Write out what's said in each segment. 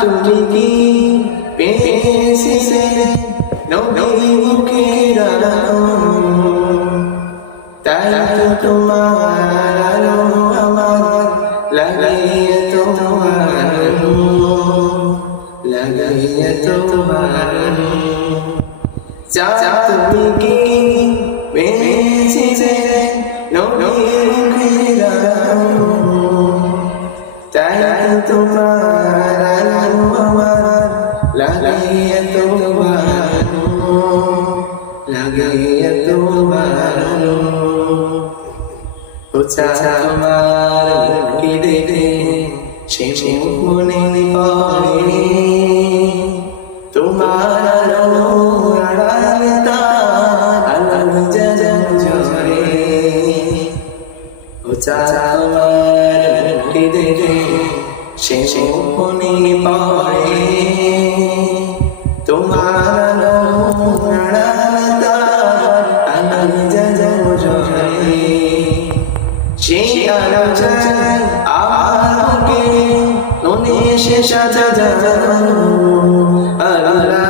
তুমি কি পেয়েছিলে নবী মুখের আলো, তাই তো তোমার আলো আমার লাগিয়ে তোমার তুমি কি পেয়েছিলে নবী মুখের আলো, তাই তো তোমার আলো আমার লাগিয়ে তোমার তোমার কি দেখে সে মনে পড়ে, তোমার আলো আড়ালে তার আলো যেন ঝরে। তোমার কি দেখে সে মনে পড়ে, তোমার আলো আড়ালে তার আলো যেন ঝরে। সেই আলো চাই আলোকে মনে সে সাজানো, আল্লাহ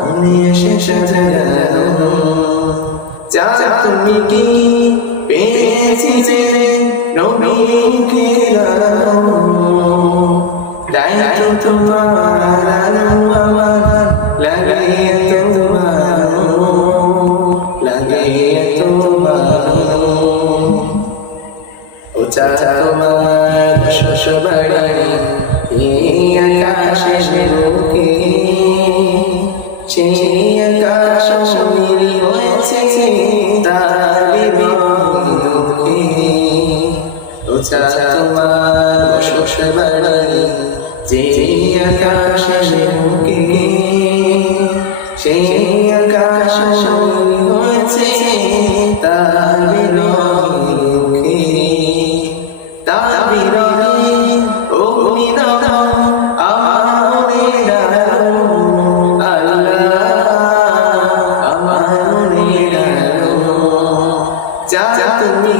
মনে সে সাজানো। তুমি কি পেয়েছিলে নবী মুখের আলো, তাই তো তোমার আলো আমার লাগিয়ে তোমার শ্বশুরবাড়ি আকাশে বুকে, সেই আকাশ নীল হয়েছে তার দুঃখে। তোমার শ্বশুরবাড়ি যে আকাশে বুকে, সেই আকাশ নীল হয়েছে তার দুঃখে। তার বিরহে অগ্নি দাও আমার ডালো, আল্লাহ আমার ডালো। তুমি